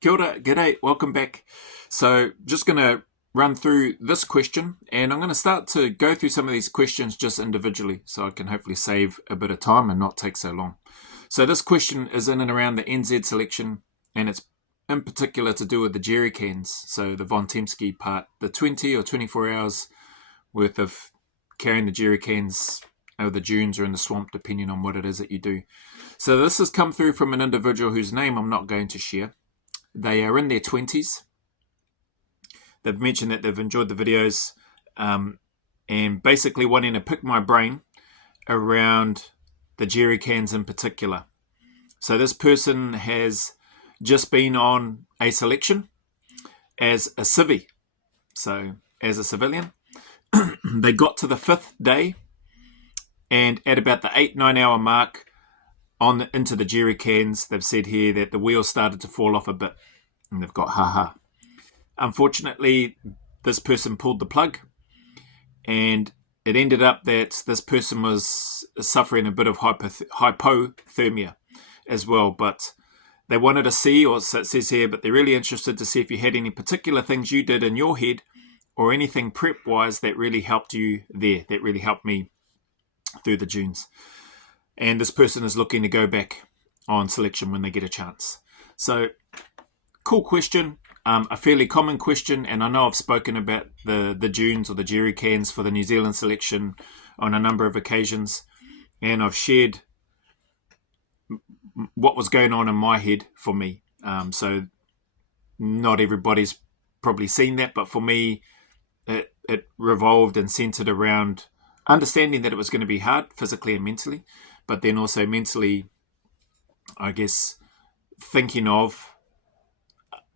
Kia ora, g'day, welcome back. So just going to run through this question, and I'm going to start to go through some of these questions just individually so I can hopefully save a bit of time and not take so long. So this question is in and around the NZ selection, and it's in particular to do with the jerry cans. So the Von Temsky part, the 20 or 24 hours worth of carrying the jerry cans over the dunes or in the swamp, depending on what it is that you do. So this has come through from an individual whose name I'm not going to share. They are in their 20s. They've mentioned that they've enjoyed the videos and basically wanting to pick my brain around the jerry cans in particular. So this person has just been on a selection as a civi, so as a civilian. They got to the 5th day, and at about the 8-9 hour mark into the jerry cans, they've said here that the wheels started to fall off a bit, and they've got haha. Unfortunately, this person pulled the plug, and it ended up that this person was suffering a bit of hypothermia as well. But they wanted to see, or so it says here, but they're really interested to see if you had any particular things you did in your head or anything prep-wise that really helped you there, that really helped me through the dunes. And this person is looking to go back on selection when they get a chance. So, cool question, a fairly common question, and I know I've spoken about the dunes or the jerry cans for the New Zealand selection on a number of occasions, and I've shared what was going on in my head for me. So not everybody's probably seen that, but for me, it revolved and centered around understanding that it was going to be hard physically and mentally, but then also mentally, I guess, thinking of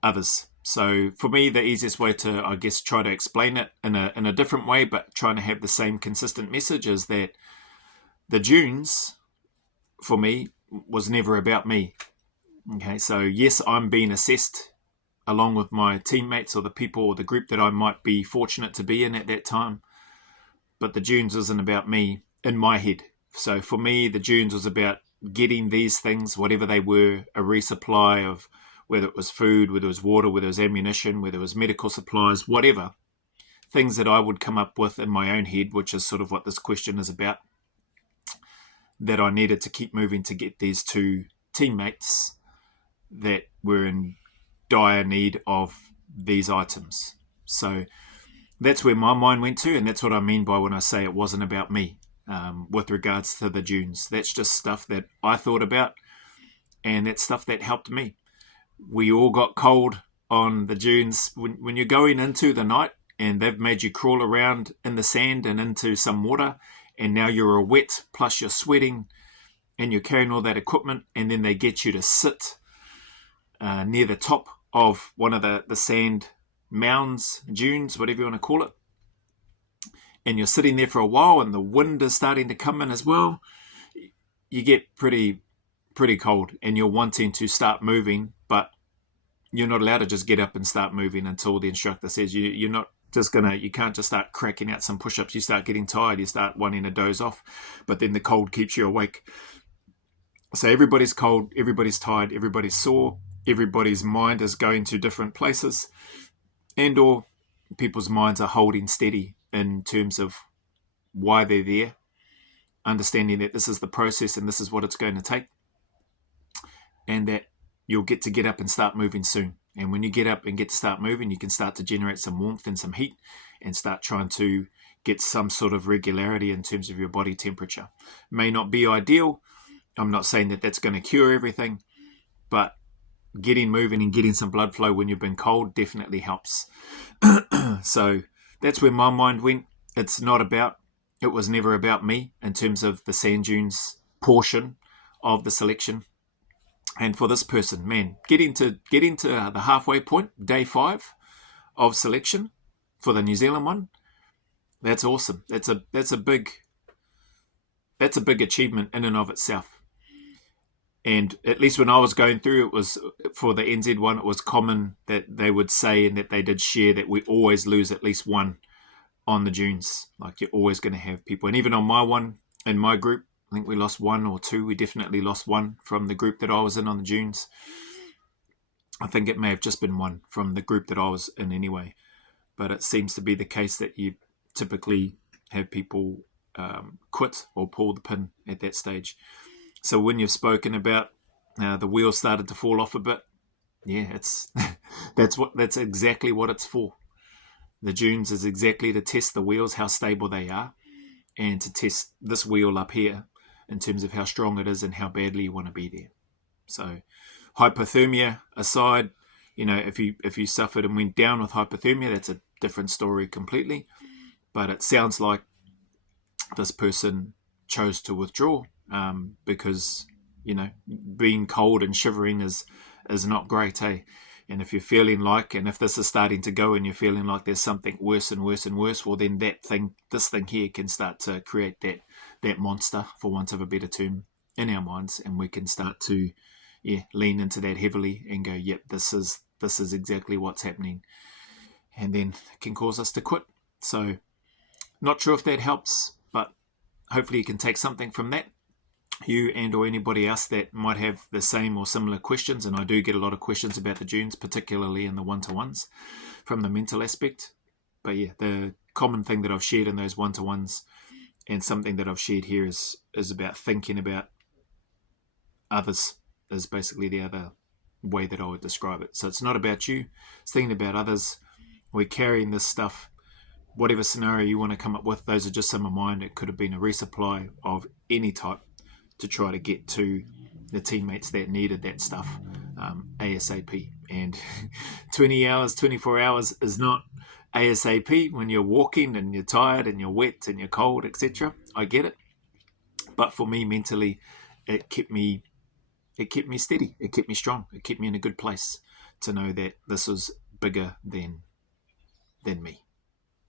others. So for me, the easiest way to, I guess, try to explain it in a different way, but trying to have the same consistent message, is that the dunes, for me, was never about me. Okay, so yes, I'm being assessed along with my teammates or the people or the group that I might be fortunate to be in at that time, but the dunes isn't about me in my head. So for me, the dunes was about getting these things, whatever they were, a resupply of whether it was food, whether it was water, whether it was ammunition, whether it was medical supplies, whatever, things that I would come up with in my own head, which is sort of what this question is about, that I needed to keep moving to get these two teammates that were in dire need of these items. So that's where my mind went to, and that's what I mean by when I say it wasn't about me with regards to the dunes. That's just stuff that I thought about, and that's stuff that helped me. We all got cold on the dunes. When you're going into the night and they've made you crawl around in the sand and into some water, and now you're all wet, plus you're sweating, and you're carrying all that equipment, and then they get you to sit near the top of one of the sand mounds, dunes, whatever you want to call it, and you're sitting there for a while, and the wind is starting to come in as well, you get pretty cold, and you're wanting to start moving, but you're not allowed to just get up and start moving until the instructor says you're not just you can't just start cracking out some push-ups. You start getting tired, you start wanting to doze off, but then the cold keeps you awake. So everybody's cold, everybody's tired, everybody's sore, everybody's mind is going to different places, and or people's minds are holding steady in terms of why they're there, understanding that this is the process and this is what it's going to take, and that you'll get up and start moving soon. And when you get up and get to start moving, you can start to generate some warmth and some heat and start trying to get some sort of regularity in terms of your body temperature. May not be ideal. I'm not saying that that's going to cure everything, but getting moving and getting some blood flow when you've been cold definitely helps. So that's where my mind went. It was never about me in terms of the sand dunes portion of the selection. And for this person, man, getting to the halfway point, day 5 of selection for the New Zealand one, that's awesome. That's a big achievement in and of itself. And at least when I was going through, it was for the NZ one, it was common that they would say, and that they did share, that we always lose at least one on the dunes. Like, you're always going to have people. And even on my one, in my group, I think we lost 1 or 2. We definitely lost 1 from the group that I was in on the dunes. I think it may have just been one from the group that I was in anyway. But it seems to be the case that you typically have people quit or pull the pin at that stage. So when you've spoken about the wheels started to fall off a bit, yeah, it's that's exactly what it's for. The dunes is exactly to test the wheels, how stable they are, and to test this wheel up here in terms of how strong it is and how badly you want to be there. So hypothermia aside, if you suffered and went down with hypothermia, that's a different story completely. But it sounds like this person chose to withdraw because being cold and shivering is not great, hey. And if you're feeling like, and if this is starting to go, and you're feeling like there's something worse and worse and worse, well, then this thing here can start to create that monster, for want of a better term, in our minds, and we can start to lean into that heavily and go, yep, this is exactly what's happening, and then it can cause us to quit. So not sure if that helps, but hopefully you can take something from that, you and or anybody else that might have the same or similar questions. And I do get a lot of questions about the dunes, particularly in the one-to-ones from the mental aspect. But yeah, the common thing that I've shared in those one-to-ones and something that I've shared here is about thinking about others, is basically the other way that I would describe it. So it's not about you, it's thinking about others. We're carrying this stuff. Whatever scenario you want to come up with, those are just some of mine. It could have been a resupply of any type to try to get to the teammates that needed that stuff ASAP. And 20 hours, 24 hours is not ASAP when you're walking and you're tired and you're wet and you're cold, etc. I get it. But for me, mentally, it kept me steady. It kept me strong. It kept me in a good place to know that this was bigger than me.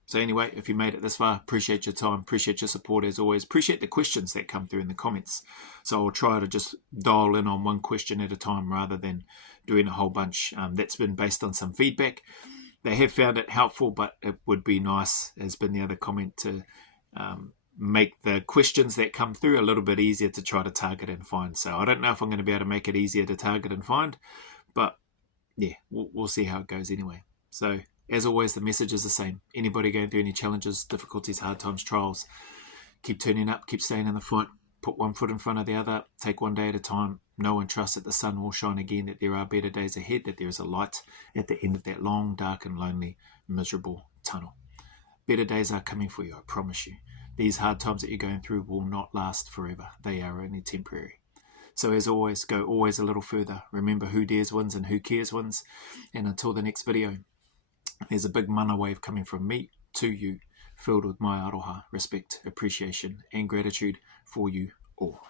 So anyway, if you made it this far, appreciate your time, appreciate your support as always, appreciate the questions that come through in the comments. So I'll try to just dial in on one question at a time rather than doing a whole bunch. That's been based on some feedback. They have found it helpful, but it would be nice, has been the other comment, to make the questions that come through a little bit easier to try to target and find. So I don't know if I'm going to be able to make it easier to target and find, but yeah, we'll see how it goes anyway. So as always, the message is the same. Anybody going through any challenges, difficulties, hard times, trials, keep turning up, keep staying in the fight, put one foot in front of the other, take one day at a time, know and trust that the sun will shine again, that there are better days ahead, that there is a light at the end of that long, dark and lonely, miserable tunnel. Better days are coming for you, I promise you. These hard times that you're going through will not last forever. They are only temporary. So as always, go always a little further. Remember, who dares wins and who cares wins. And until the next video, there's a big mana wave coming from me to you, filled with my aroha, respect, appreciation, and gratitude for you all.